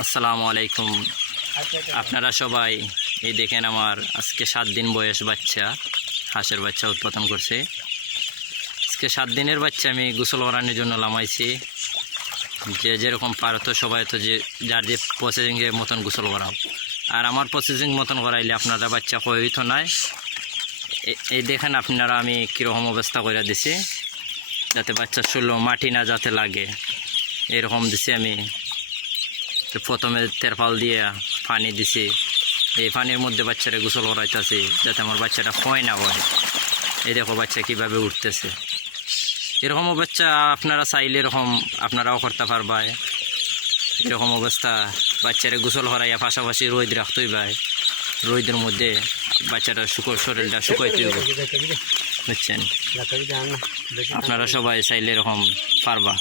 আসসালামু আলাইকুম। আপনারা সবাই এই দেখেন, আমার আজকে 7 দিন বয়স বাচ্চা, হাঁসের বাচ্চা উৎপাদন করছে। আজকে 7 দিনের বাচ্চা আমি গোসল করানোর জন্য নামাইছি। যে যেরকম পারো তো সবাই তো যে যার যে প্রসেসিংয়ের মতন গোসল করাও, আর আমার প্রসেসিং মতন করাইলে আপনারা বাচ্চা কই তো নাই। এই দেখেন আপনারা আমি কীরকম অবস্থা করে দিছি, যাতে বাচ্চার শরীর মাটি না যাতে লাগে এরকম দিছি আমি। তো প্রথমে তেরপাল দিয়ে পানি দিছি, এই পানির মধ্যে বাচ্চারা গোসল করাইতেছি যাতে আমার বাচ্চাটা ক্ষয় না হয়। এই দেখো বাচ্চা কীভাবে উঠতেছে। এরকম বাচ্চা আপনারা চাইলে এরকম আপনারাও করতে পারবাই। এরকম অবস্থা বাচ্চারা গোসল করাইয়া পাশাপাশি রোদ রাখতেই ভাই, রোদের মধ্যে বাচ্চাটা শরীরটা শুকাইতে হবে, বুঝছেন। আপনারা সবাই চাইলে এরকম পারবা।